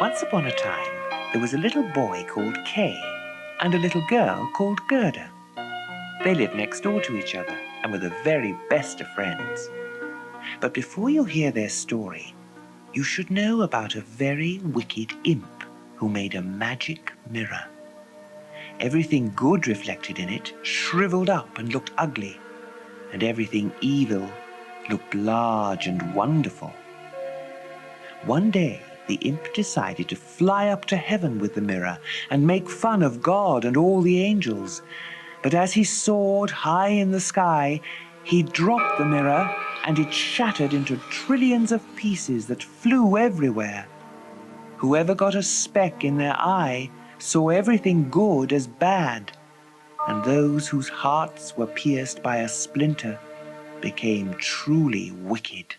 Once upon a time, there was a little boy called Kay and a little girl called Gerda. They lived next door to each other and were the very best of friends. But before you hear their story, you should know about a very wicked imp who made a magic mirror. Everything good reflected in it shriveled up and looked ugly, and everything evil looked large and wonderful. One day, the imp decided to fly up to heaven with the mirror and make fun of God and all the angels. But as he soared high in the sky, he dropped the mirror and it shattered into trillions of pieces that flew everywhere. Whoever got a speck in their eye saw everything good as bad, and those whose hearts were pierced by a splinter became truly wicked.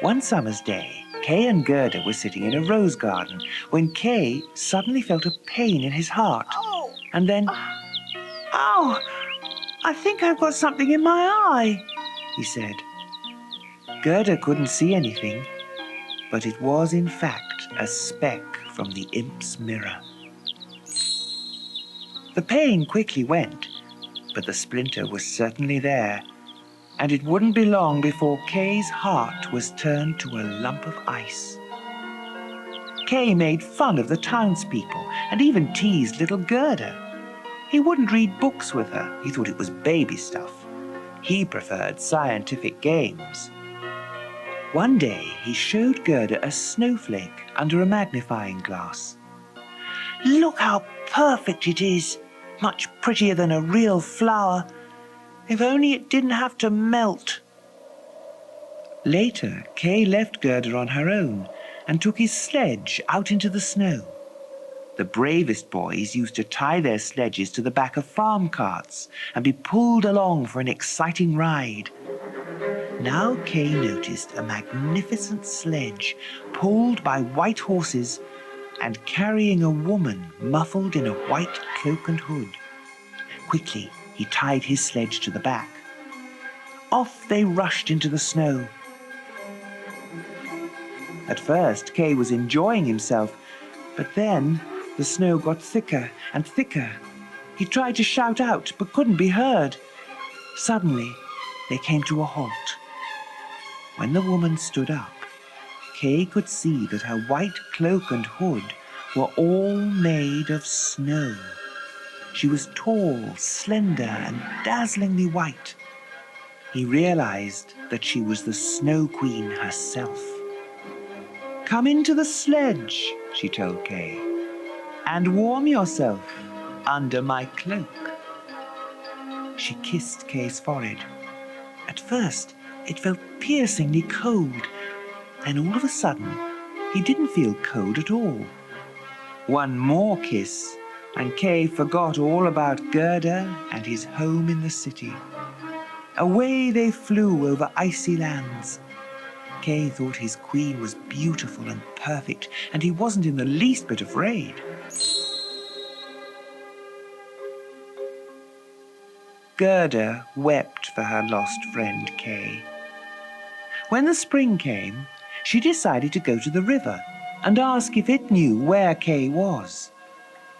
One summer's day, Kay and Gerda were sitting in a rose garden when Kay suddenly felt a pain in his heart. Oh. And then, "Ow! I think I've got something in my eye," he said. Gerda couldn't see anything, but it was in fact a speck from the imp's mirror. The pain quickly went, but the splinter was certainly there, and it wouldn't be long before Kay's heart was turned to a lump of ice. Kay made fun of the townspeople and even teased little Gerda. He wouldn't read books with her. He thought it was baby stuff. He preferred scientific games. One day he showed Gerda a snowflake under a magnifying glass. "Look how perfect it is! Much prettier than a real flower. If only it didn't have to melt." Later, Kay left Gerda on her own and took his sledge out into the snow. The bravest boys used to tie their sledges to the back of farm carts and be pulled along for an exciting ride. Now Kay noticed a magnificent sledge pulled by white horses and carrying a woman muffled in a white cloak and hood. Quickly, he tied his sledge to the back. Off they rushed into the snow. At first, Kay was enjoying himself, but then the snow got thicker and thicker. He tried to shout out, but couldn't be heard. Suddenly, they came to a halt. When the woman stood up, Kay could see that her white cloak and hood were all made of snow. She was tall, slender, and dazzlingly white. He realized that she was the Snow Queen herself. "Come into the sledge," she told Kay, "and warm yourself under my cloak." She kissed Kay's forehead. At first, it felt piercingly cold. Then all of a sudden, he didn't feel cold at all. One more kiss, and Kay forgot all about Gerda and his home in the city. Away they flew over icy lands. Kay thought his queen was beautiful and perfect, and he wasn't in the least bit afraid. Gerda wept for her lost friend Kay. When the spring came, she decided to go to the river and ask if it knew where Kay was.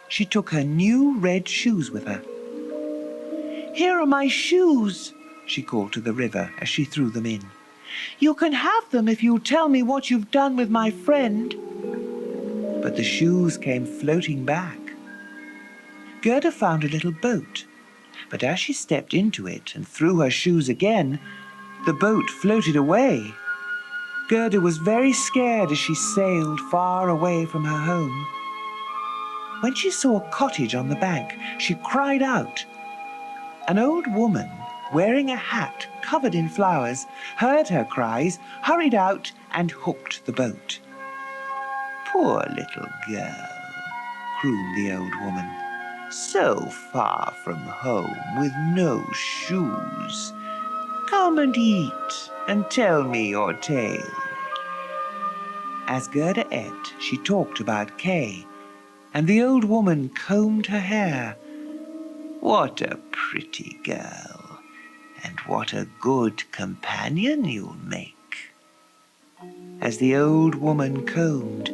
She took her new red shoes with her. "Here are my shoes," she called to the river as she threw them in. "You can have them if you'll tell me what you've done with my friend." But the shoes came floating back. Gerda found a little boat, but as she stepped into it and threw her shoes again, the boat floated away. Gerda was very scared as she sailed far away from her home. When she saw a cottage on the bank, she cried out. An old woman, wearing a hat covered in flowers, heard her cries, hurried out and hooked the boat. "Poor little girl," crooned the old woman, "so far from home with no shoes. Come and eat and tell me your tale." As Gerda ate, she talked about Kay, and the old woman combed her hair. "What a pretty girl. and what a good companion you'll make." As the old woman combed,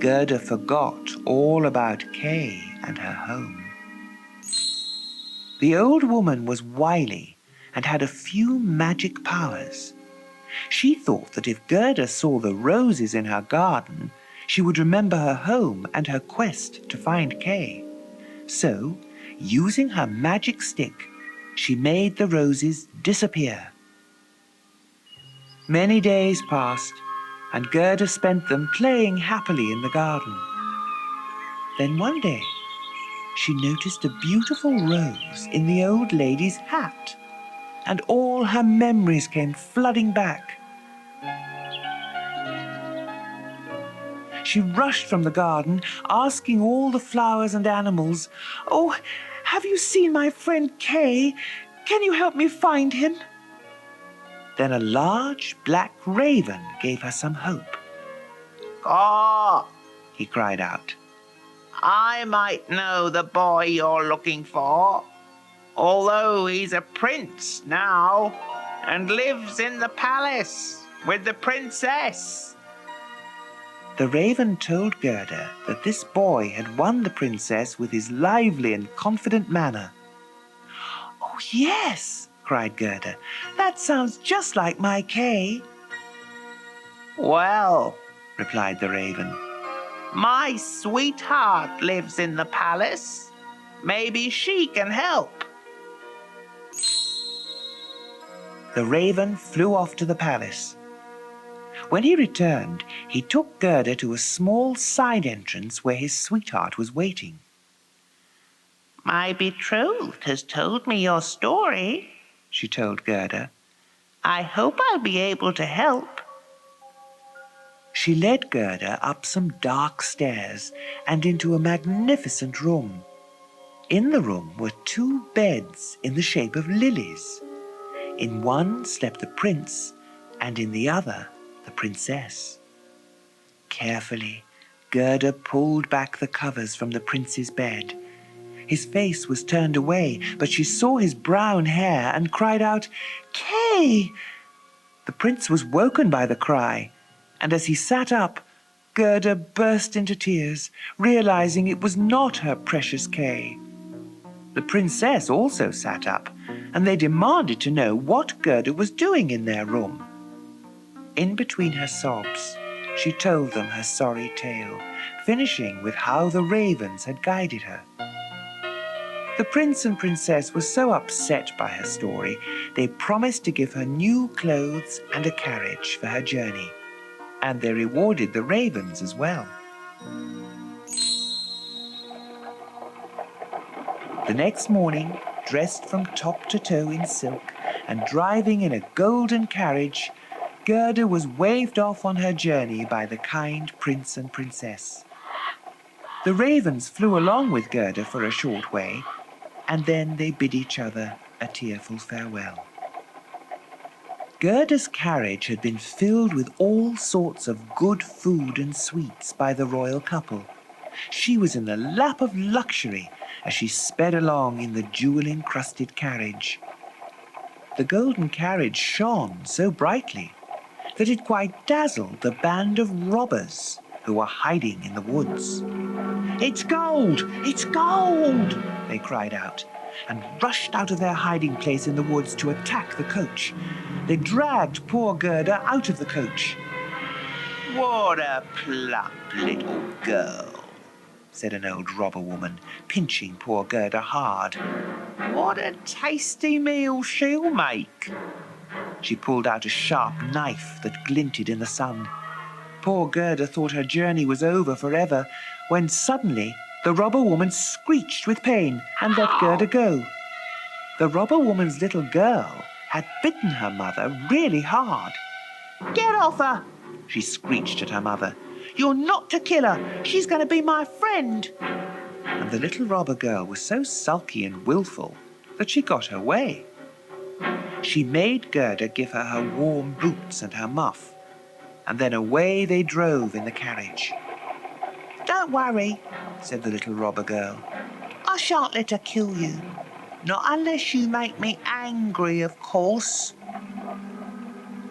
Gerda forgot all about Kay and her home. The old woman was wily and had a few magic powers. She thought that if Gerda saw the roses in her garden, she would remember her home and her quest to find Kay. So, using her magic stick, she made the roses disappear. Many days passed, and Gerda spent them playing happily in the garden. Then one day, she noticed a beautiful rose in the old lady's hat, and all her memories came flooding back. She rushed from the garden, asking all the flowers and animals, "Oh, have you seen my friend Kay? Can you help me find him?" Then a large black raven gave her some hope. "Caw!" he cried out. "I might know the boy you're looking for, although he's a prince now and lives in the palace with the princess." The raven told Gerda that this boy had won the princess with his lively and confident manner. "Oh, yes," cried Gerda. "That sounds just like my Kay." "Well," replied the raven, "my sweetheart lives in the palace. Maybe she can help." The raven flew off to the palace. When he returned, he took Gerda to a small side entrance where his sweetheart was waiting. "My betrothed has told me your story," she told Gerda. "I hope I'll be able to help." She led Gerda up some dark stairs and into a magnificent room. In the room were 2 beds in the shape of lilies. In one slept the prince, and in the other the princess. Carefully, Gerda pulled back the covers from the prince's bed. His face was turned away, but she saw his brown hair and cried out, "Kay!" The prince was woken by the cry, and as he sat up, Gerda burst into tears, realizing it was not her precious Kay. The princess also sat up, and they demanded to know what Gerda was doing in their room. In between her sobs, she told them her sorry tale, finishing with how the ravens had guided her. The prince and princess were so upset by her story, they promised to give her new clothes and a carriage for her journey, and they rewarded the ravens as well. The next morning, dressed from top to toe in silk and driving in a golden carriage, Gerda was waved off on her journey by the kind prince and princess. The ravens flew along with Gerda for a short way, and then they bid each other a tearful farewell. Gerda's carriage had been filled with all sorts of good food and sweets by the royal couple. She was in the lap of luxury as she sped along in the jewel-encrusted carriage. The golden carriage shone so brightly that it quite dazzled the band of robbers who were hiding in the woods. "It's gold! It's gold!" they cried out, and rushed out of their hiding place in the woods to attack the coach. They dragged poor Gerda out of the coach. "What a plump little girl," said an old robber woman, pinching poor Gerda hard. "What a tasty meal she'll make." She pulled out a sharp knife that glinted in the sun. Poor Gerda thought her journey was over forever, when suddenly the robber woman screeched with pain and let Gerda go. The robber woman's little girl had bitten her mother really hard. "Get off her!" she screeched at her mother. "You're not to kill her. She's going to be my friend." And the little robber girl was so sulky and willful that she got her way. She made Gerda give her her warm boots and her muff, and then away they drove in the carriage. "Don't worry," said the little robber girl. "I shan't let her kill you." Not unless you make me angry, of course.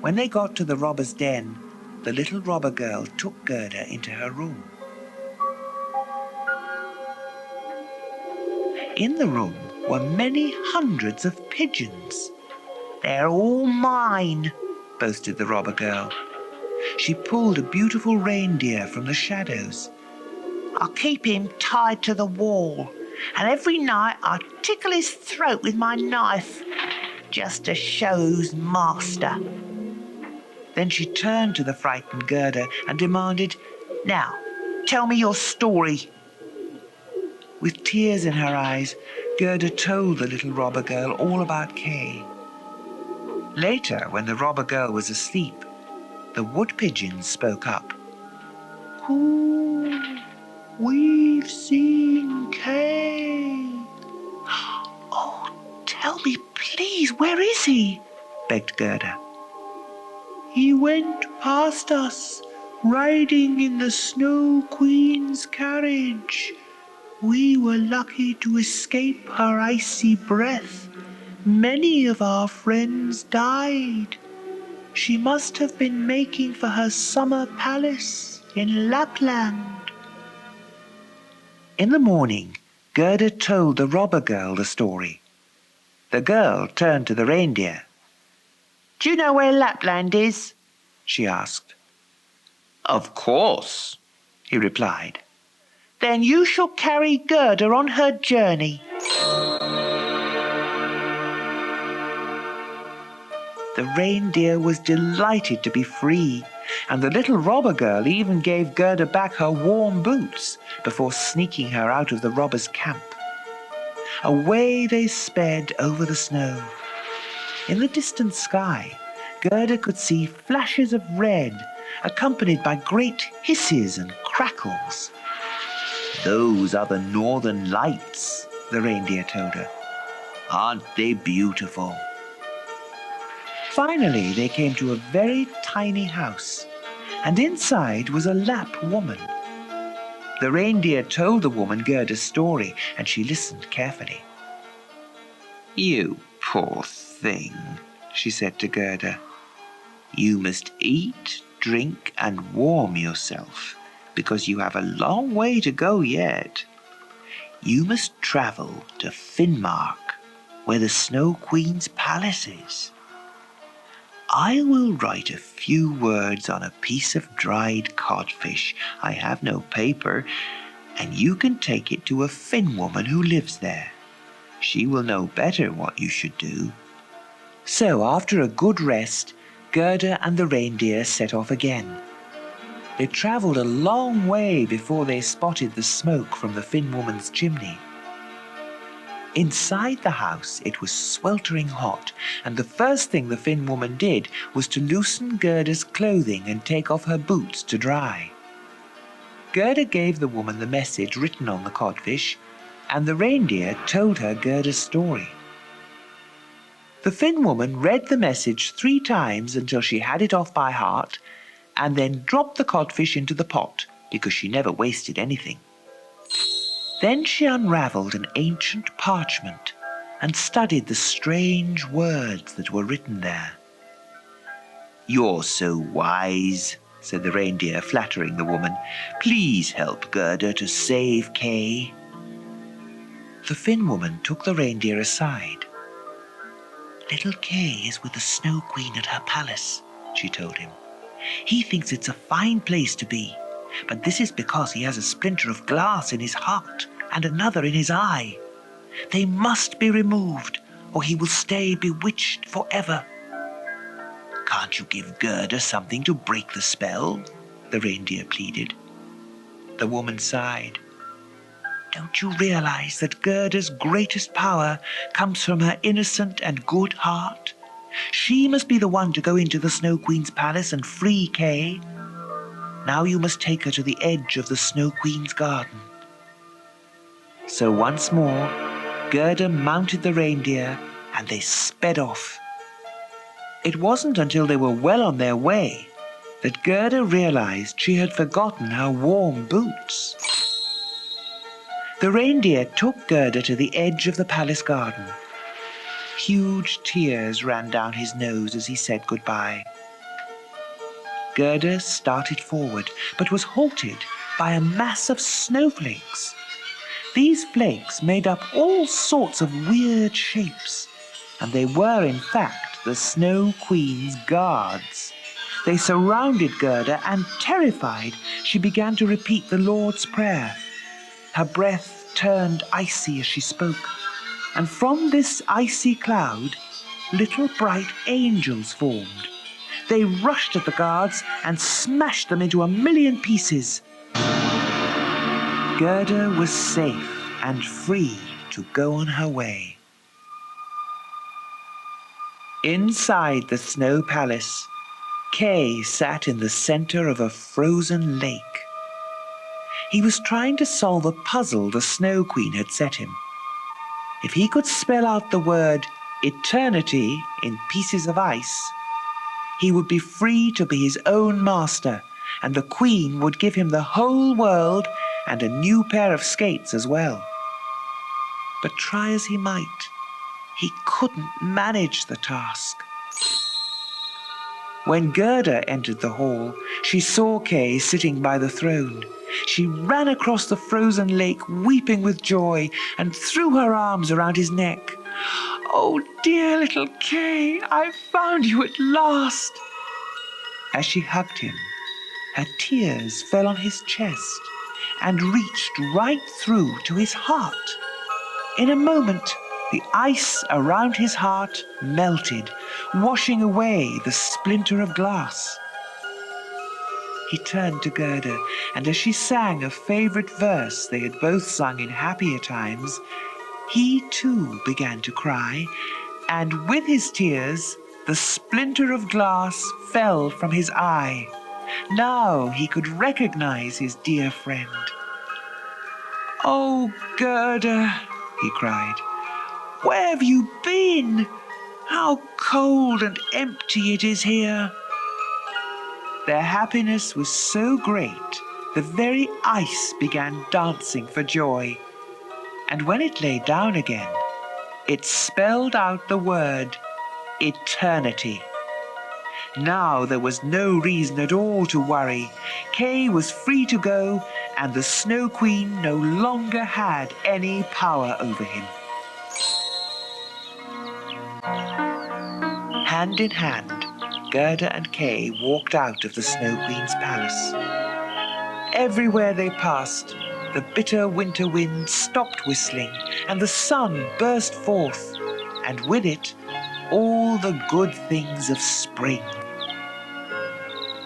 When they got to the robber's den, the little robber girl took Gerda into her room. In the room were many hundreds of pigeons. They're all mine, boasted the robber girl. She pulled a beautiful reindeer from the shadows. I'll keep him tied to the wall, and every night I'll tickle his throat with my knife, just to show who's master. Then she turned to the frightened Gerda and demanded, Now, tell me your story. With tears in her eyes, Gerda told the little robber girl all about Kay. Later, when the robber girl was asleep, the wood pigeons spoke up. Ooh, we've seen Kay. Oh, tell me, please, where is he? Begged Gerda. He went past us, riding in the Snow Queen's carriage. We were lucky to escape her icy breath. Many of our friends died. She must have been making for her summer palace in Lapland. In the morning, Gerda told the robber girl the story. The girl turned to the reindeer. Do you know where Lapland is? She asked. Of course, he replied. Then you shall carry Gerda on her journey. The reindeer was delighted to be free, and the little robber girl even gave Gerda back her warm boots before sneaking her out of the robber's camp. Away they sped over the snow. In the distant sky, Gerda could see flashes of red, accompanied by great hisses and crackles. Those are the northern lights, the reindeer told her. Aren't they beautiful? Finally, they came to a very tiny house, and inside was a Lapp woman. The reindeer told the woman Gerda's story, and she listened carefully. You poor thing, she said to Gerda. You must eat, drink, and warm yourself, because you have a long way to go yet. You must travel to Finnmark, where the Snow Queen's palace is. I will write a few words on a piece of dried codfish. I have no paper, and you can take it to a Finn woman who lives there. She will know better what you should do. So after a good rest, Gerda and the reindeer set off again. They travelled a long way before they spotted the smoke from the Finn woman's chimney. Inside the house it was sweltering hot, and the first thing the Finn woman did was to loosen Gerda's clothing and take off her boots to dry. Gerda gave the woman the message written on the codfish, and the reindeer told her Gerda's story. The Finn woman read the message 3 times until she had it off by heart, and then dropped the codfish into the pot, because she never wasted anything. Then she unravelled an ancient parchment and studied the strange words that were written there. You're so wise, said the reindeer, flattering the woman. Please help Gerda to save Kay. The Finn woman took the reindeer aside. Little Kay is with the Snow Queen at her palace, she told him. He thinks it's a fine place to be, but this is because he has a splinter of glass in his heart and another in his eye. They must be removed, or he will stay bewitched forever. Can't you give Gerda something to break the spell? The reindeer pleaded. The woman sighed. Don't you realize that Gerda's greatest power comes from her innocent and good heart? She must be the one to go into the Snow Queen's palace and free Kay. Now you must take her to the edge of the Snow Queen's garden. So once more, Gerda mounted the reindeer and they sped off. It wasn't until they were well on their way that Gerda realized she had forgotten her warm boots. The reindeer took Gerda to the edge of the palace garden. Huge tears ran down his nose as he said goodbye. Gerda started forward, but was halted by a mass of snowflakes. These flakes made up all sorts of weird shapes, and they were in fact the Snow Queen's guards. They surrounded Gerda, and terrified, she began to repeat the Lord's Prayer. Her breath turned icy as she spoke, and from this icy cloud, little bright angels formed. They rushed at the guards and smashed them into a million pieces. Gerda was safe and free to go on her way. Inside the snow palace, Kay sat in the center of a frozen lake. He was trying to solve a puzzle the Snow Queen had set him. If he could spell out the word eternity in pieces of ice, he would be free to be his own master, and the Queen would give him the whole world and a new pair of skates as well. But try as he might, he couldn't manage the task. When Gerda entered the hall, she saw Kay sitting by the throne. She ran across the frozen lake, weeping with joy, and threw her arms around his neck. "Oh, dear little Kay, I've found you at last." As she hugged him, her tears fell on his chest and reached right through to his heart. In a moment, the ice around his heart melted, washing away the splinter of glass. He turned to Gerda, and as she sang a favorite verse they had both sung in happier times, he too began to cry, and with his tears, the splinter of glass fell from his eye. Now he could recognize his dear friend. "Oh, Gerda," he cried, "where have you been? How cold and empty it is here." Their happiness was so great, the very ice began dancing for joy. And when it lay down again, it spelled out the word eternity. Now there was no reason at all to worry. Kay was free to go, and the Snow Queen no longer had any power over him. Hand in hand, Gerda and Kay walked out of the Snow Queen's palace. Everywhere they passed, the bitter winter wind stopped whistling, and the sun burst forth, and with it, all the good things of spring.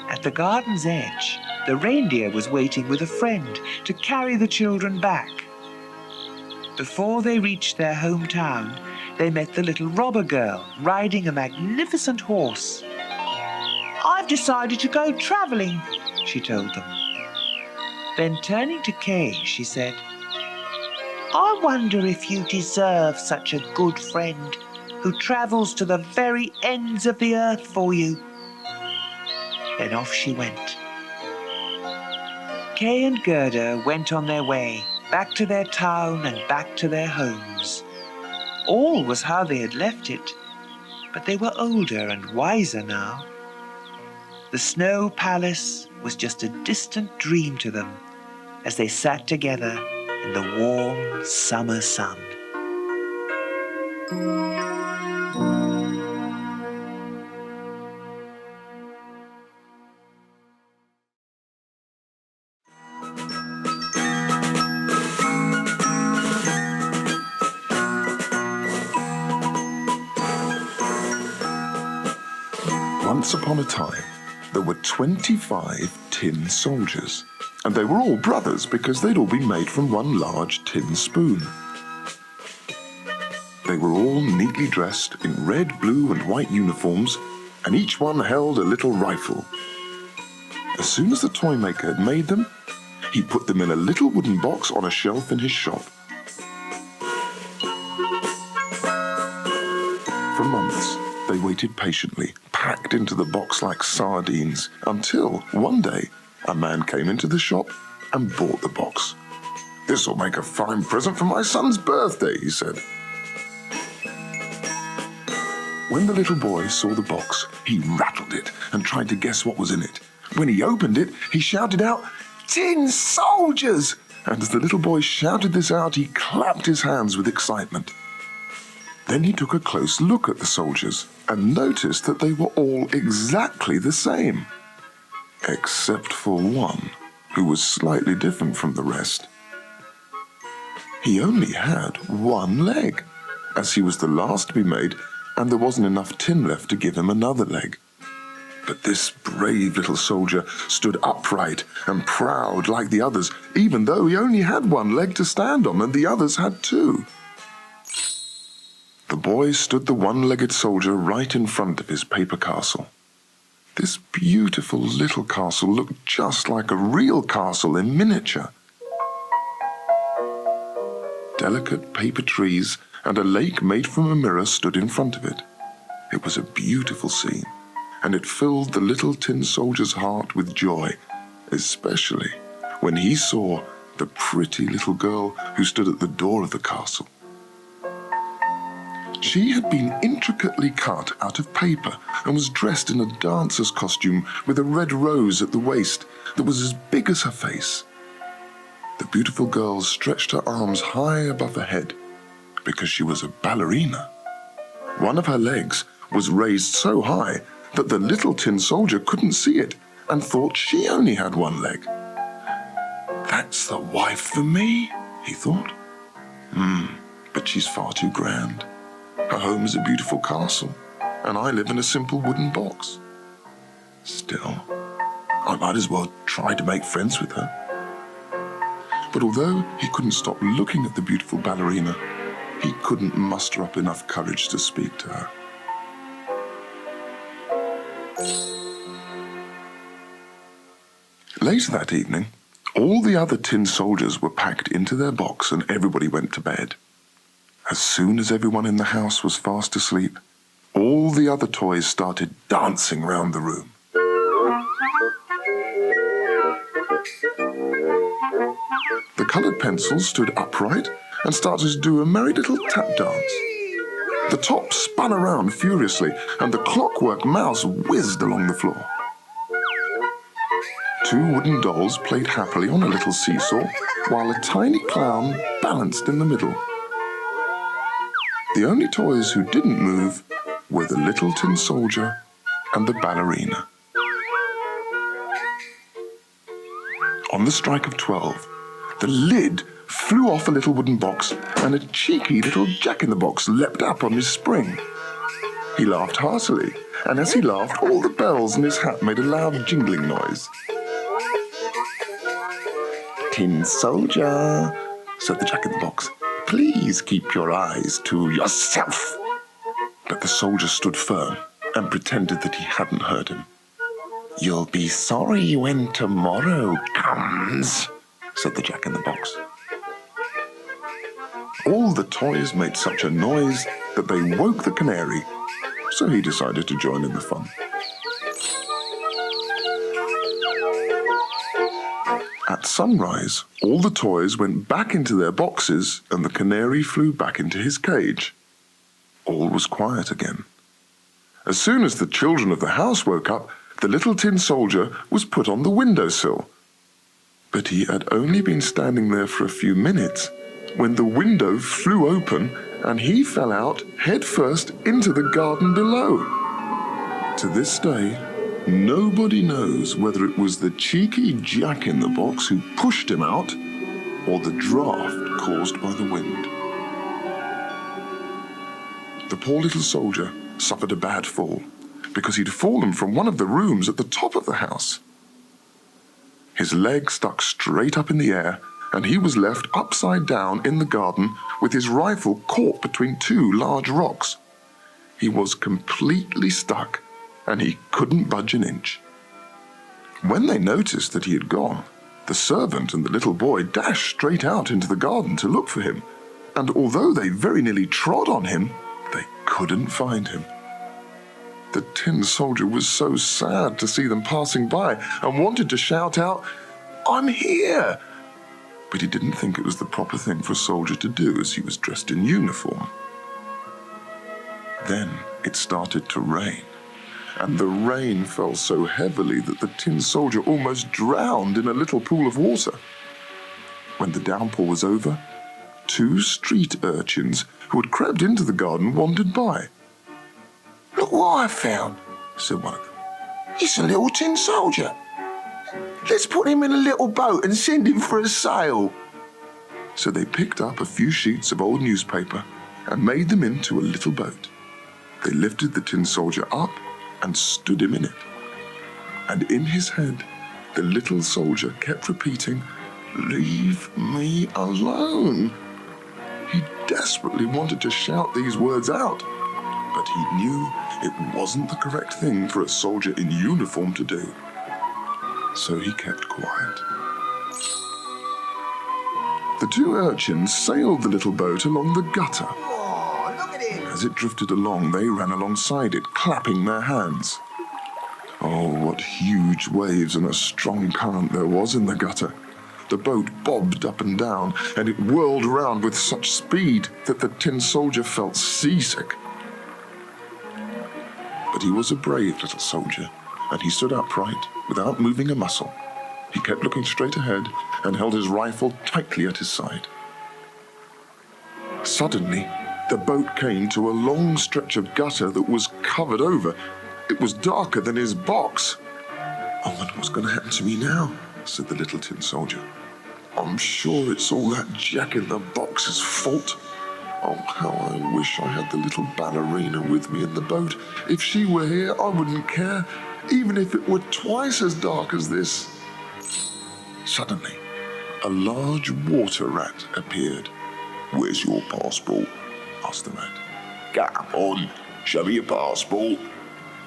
At the garden's edge, the reindeer was waiting with a friend to carry the children back. Before they reached their hometown, they met the little robber girl riding a magnificent horse. "I've decided to go travelling," she told them. Then turning to Kay, she said, "I wonder if you deserve such a good friend who travels to the very ends of the earth for you." Then off she went. Kay and Gerda went on their way, back to their town and back to their homes. All was how they had left it, but they were older and wiser now. The Snow Palace was just a distant dream to them as they sat together in the warm summer sun. Once upon a time, there were 25 tin soldiers, and they were all brothers because they'd all been made from one large tin spoon. They were all neatly dressed in red, blue, and white uniforms, and each one held a little rifle. As soon as the toy maker had made them, he put them in a little wooden box on a shelf in his shop. For months, they waited patiently, packed into the box like sardines, until one day a man came into the shop and bought the box. "This'll make a fine present for my son's birthday," he said. When the little boy saw the box, he rattled it and tried to guess what was in it. When he opened it, he shouted out, "Tin soldiers!" And as the little boy shouted this out, he clapped his hands with excitement. Then he took a close look at the soldiers and noticed that they were all exactly the same, except for one, who was slightly different from the rest. He only had one leg, as he was the last to be made, and there wasn't enough tin left to give him another leg. But this brave little soldier stood upright and proud like the others, even though he only had one leg to stand on and the others had two. The boy stood the one-legged soldier right in front of his paper castle. This beautiful little castle looked just like a real castle in miniature. Delicate paper trees and a lake made from a mirror stood in front of it. It was a beautiful scene, and it filled the little tin soldier's heart with joy, especially when he saw the pretty little girl who stood at the door of the castle. She had been intricately cut out of paper and was dressed in a dancer's costume with a red rose at the waist that was as big as her face. The beautiful girl stretched her arms high above her head because she was a ballerina. One of her legs was raised so high that the little tin soldier couldn't see it and thought she only had one leg. "That's the wife for me," he thought. But she's far too grand. Her home is a beautiful castle, and I live in a simple wooden box. Still, I might as well try to make friends with her. But although he couldn't stop looking at the beautiful ballerina, he couldn't muster up enough courage to speak to her. Later that evening, all the other tin soldiers were packed into their box and everybody went to bed. As soon as everyone in the house was fast asleep, all the other toys started dancing round the room. The coloured pencils stood upright and started to do a merry little tap dance. The top spun around furiously and the clockwork mouse whizzed along the floor. Two wooden dolls played happily on a little seesaw while a tiny clown balanced in the middle. The only toys who didn't move were the little tin soldier and the ballerina. On the strike of 12, the lid flew off a little wooden box and a cheeky little jack-in-the-box leapt up on his spring. He laughed heartily, and as he laughed, all the bells in his hat made a loud jingling noise. "Tin soldier," said the jack-in-the-box, "please keep your eyes to yourself." But the soldier stood firm and pretended that he hadn't heard him. "You'll be sorry when tomorrow comes," said the jack-in-the-box. All the toys made such a noise that they woke the canary, so he decided to join in the fun. At sunrise, all the toys went back into their boxes and the canary flew back into his cage. All was quiet again. As soon as the children of the house woke up, the little tin soldier was put on the windowsill. But he had only been standing there for a few minutes when the window flew open and he fell out head first into the garden below. To this day, nobody knows whether it was the cheeky jack-in-the-box who pushed him out or the draft caused by the wind. The poor little soldier suffered a bad fall because he'd fallen from one of the rooms at the top of the house. His leg stuck straight up in the air and he was left upside down in the garden with his rifle caught between two large rocks. He was completely stuck and he couldn't budge an inch. When they noticed that he had gone, the servant and the little boy dashed straight out into the garden to look for him, and although they very nearly trod on him, they couldn't find him. The tin soldier was so sad to see them passing by and wanted to shout out, "I'm here!" but he didn't think it was the proper thing for a soldier to do as he was dressed in uniform. Then it started to rain, and the rain fell so heavily that the tin soldier almost drowned in a little pool of water. When the downpour was over, 2 street urchins who had crept into the garden wandered by. "Look what I found," said one of them. "It's a little tin soldier. Let's put him in a little boat and send him for a sail." So they picked up a few sheets of old newspaper and made them into a little boat. They lifted the tin soldier up and stood him in it. And in his head, the little soldier kept repeating, "Leave me alone." He desperately wanted to shout these words out, but he knew it wasn't the correct thing for a soldier in uniform to do. So he kept quiet. The 2 urchins sailed the little boat along the gutter. Oh, look at him! As it drifted along, they ran alongside it, clapping their hands. Oh, what huge waves and a strong current there was in the gutter. The boat bobbed up and down, and it whirled around with such speed that the tin soldier felt seasick. But he was a brave little soldier, and he stood upright without moving a muscle. He kept looking straight ahead and held his rifle tightly at his side. Suddenly, the boat came to a long stretch of gutter that was covered over. It was darker than his box. "I wonder what's going to happen to me now," said the little tin soldier. "I'm sure it's all that Jack in the Box's fault. Oh, how I wish I had the little ballerina with me in the boat. If she were here, I wouldn't care, even if it were twice as dark as this." Suddenly, a large water rat appeared. "Where's your passport?" asked the rat. "Come on, show me your passport."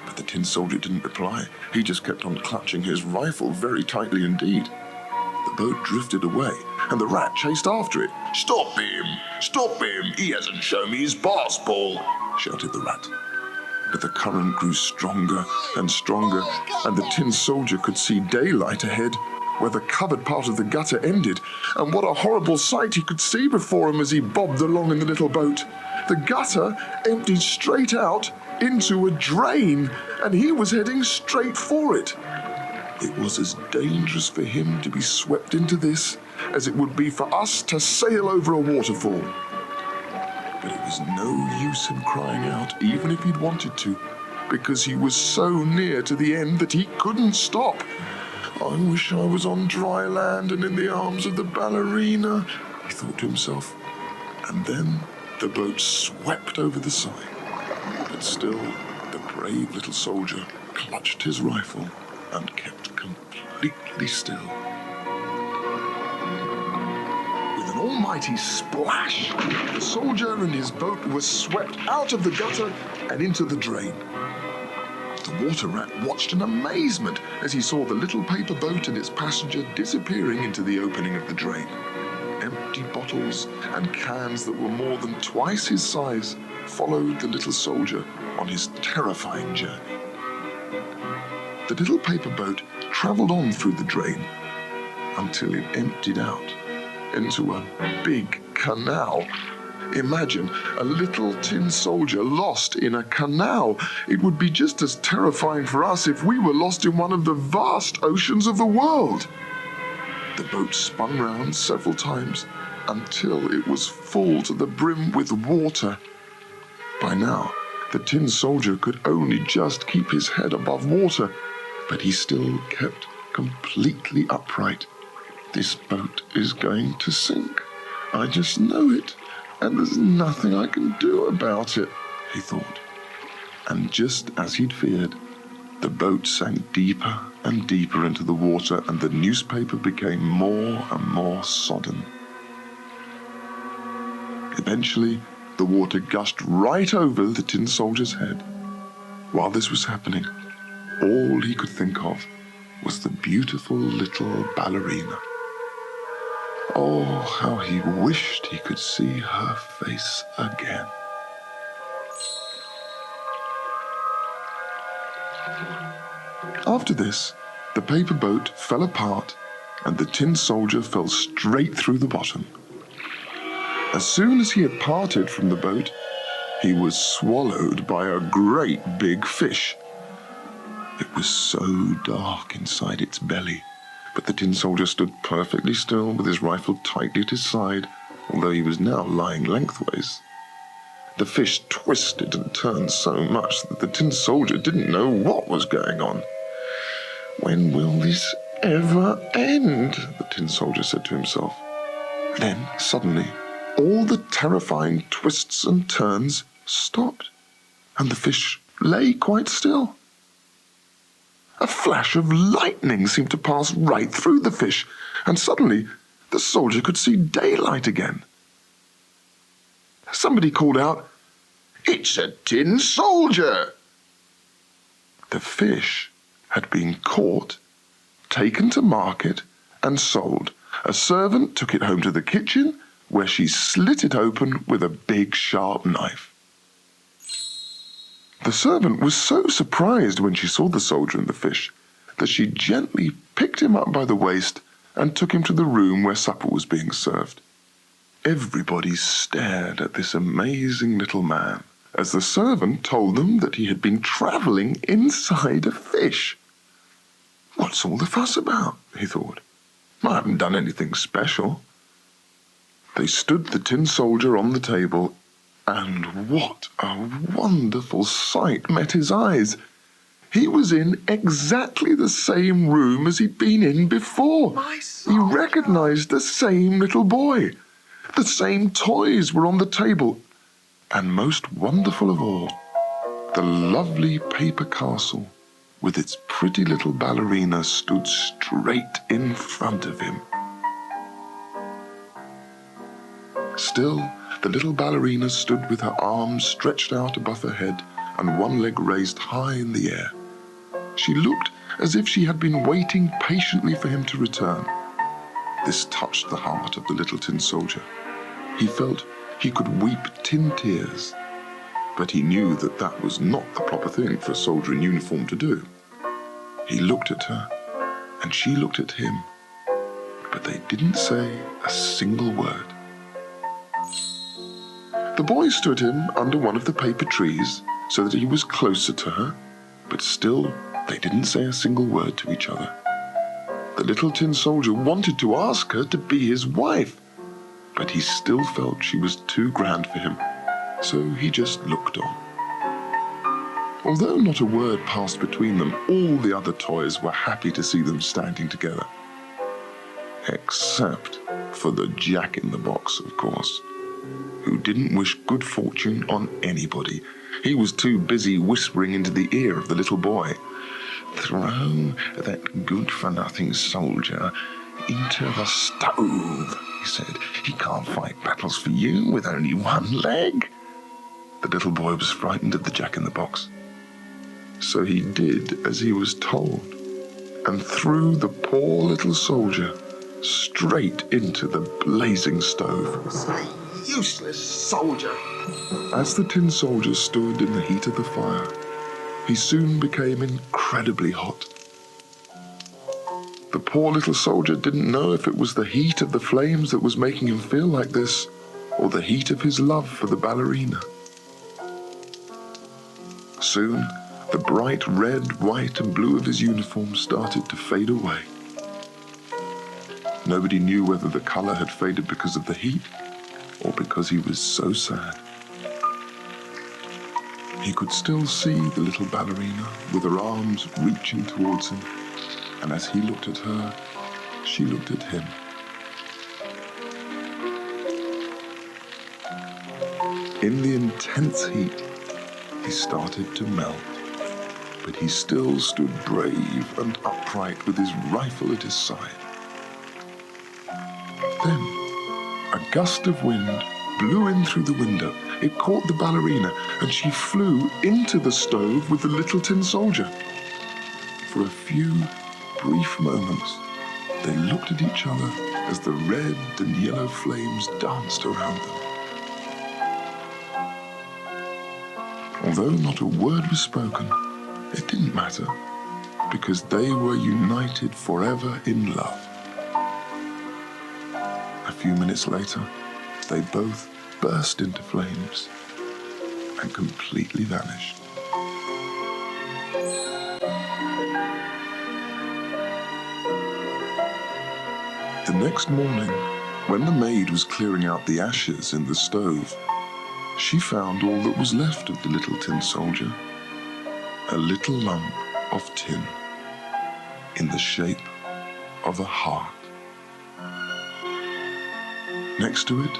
But the tin soldier didn't reply. He just kept on clutching his rifle very tightly indeed. The boat drifted away, and the rat chased after it. "Stop him! Stop him! He hasn't shown me his passport!" shouted the rat. But the current grew stronger and stronger, and the tin soldier could see daylight ahead, where the covered part of the gutter ended, and what a horrible sight he could see before him as he bobbed along in the little boat. The gutter emptied straight out into a drain, and he was heading straight for it. It was as dangerous for him to be swept into this as it would be for us to sail over a waterfall. But it was no use him crying out, even if he'd wanted to, because he was so near to the end that he couldn't stop. "I wish I was on dry land and in the arms of the ballerina," he thought to himself. And then the boat swept over the side. But still, the brave little soldier clutched his rifle and kept completely still. With an almighty splash, the soldier and his boat were swept out of the gutter and into the drain. The water rat watched in amazement as he saw the little paper boat and its passenger disappearing into the opening of the drain. Empty bottles and cans that were more than twice his size followed the little soldier on his terrifying journey. The little paper boat travelled on through the drain until it emptied out into a big canal. Imagine a little tin soldier lost in a canal. It would be just as terrifying for us if we were lost in one of the vast oceans of the world. The boat spun round several times until it was full to the brim with water. By now, the tin soldier could only just keep his head above water, but he still kept completely upright. "This boat is going to sink. I just know it. And there's nothing I can do about it," he thought. And just as he'd feared, the boat sank deeper and deeper into the water, and the newspaper became more and more sodden. Eventually, the water gushed right over the tin soldier's head. While this was happening, all he could think of was the beautiful little ballerina. Oh, how he wished he could see her face again. After this, the paper boat fell apart and the tin soldier fell straight through the bottom. As soon as he had parted from the boat, he was swallowed by a great big fish. It was so dark inside its belly, but the tin soldier stood perfectly still with his rifle tightly at his side, although he was now lying lengthways. The fish twisted and turned so much that the tin soldier didn't know what was going on. "When will this ever end?" the tin soldier said to himself. Then, suddenly, all the terrifying twists and turns stopped, and the fish lay quite still. A flash of lightning seemed to pass right through the fish, and suddenly the soldier could see daylight again. Somebody called out, "It's a tin soldier!" The fish had been caught, taken to market, and sold. A servant took it home to the kitchen, where she slit it open with a big sharp knife. The servant was so surprised when she saw the soldier and the fish that she gently picked him up by the waist and took him to the room where supper was being served. Everybody stared at this amazing little man as the servant told them that he had been travelling inside a fish. "What's all the fuss about?" he thought. "I haven't done anything special." They stood the tin soldier on the table, and what a wonderful sight met his eyes. He was in exactly the same room as he'd been in before. He recognized the same little boy. The same toys were on the table. And most wonderful of all, the lovely paper castle with its pretty little ballerina stood straight in front of him. Still, the little ballerina stood with her arms stretched out above her head and one leg raised high in the air. She looked as if she had been waiting patiently for him to return. This touched the heart of the little tin soldier. He felt he could weep tin tears, but he knew that that was not the proper thing for a soldier in uniform to do. He looked at her, and she looked at him, but they didn't say a single word. The boy stood him under one of the paper trees so that he was closer to her, but still they didn't say a single word to each other. The little tin soldier wanted to ask her to be his wife, but he still felt she was too grand for him, so he just looked on. Although not a word passed between them, all the other toys were happy to see them standing together. Except for the Jack-in-the-Box, of course, who didn't wish good fortune on anybody. He was too busy whispering into the ear of the little boy. "Throw that good-for-nothing soldier into the stove," he said. "He can't fight battles for you with only one leg." The little boy was frightened of the Jack-in-the-Box. So he did as he was told, and threw the poor little soldier straight into the blazing stove. Useless soldier. As the tin soldier stood in the heat of the fire, he soon became incredibly hot. The poor little soldier didn't know if it was the heat of the flames that was making him feel like this, or the heat of his love for the ballerina. Soon, the bright red, white, and blue of his uniform started to fade away. Nobody knew whether the color had faded because of the heat or because he was so sad. He could still see the little ballerina with her arms reaching towards him, and as he looked at her, she looked at him. In the intense heat, he started to melt, but he still stood brave and upright with his rifle at his side. Then, a gust of wind blew in through the window. It caught the ballerina, and she flew into the stove with the little tin soldier. For a few brief moments, they looked at each other as the red and yellow flames danced around them. Although not a word was spoken, it didn't matter, because they were united forever in love. A few minutes later, they both burst into flames and completely vanished. The next morning, when the maid was clearing out the ashes in the stove, she found all that was left of the little tin soldier, a little lump of tin in the shape of a heart. Next to it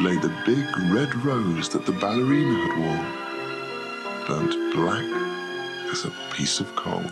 lay the big red rose that the ballerina had worn, burnt black as a piece of coal.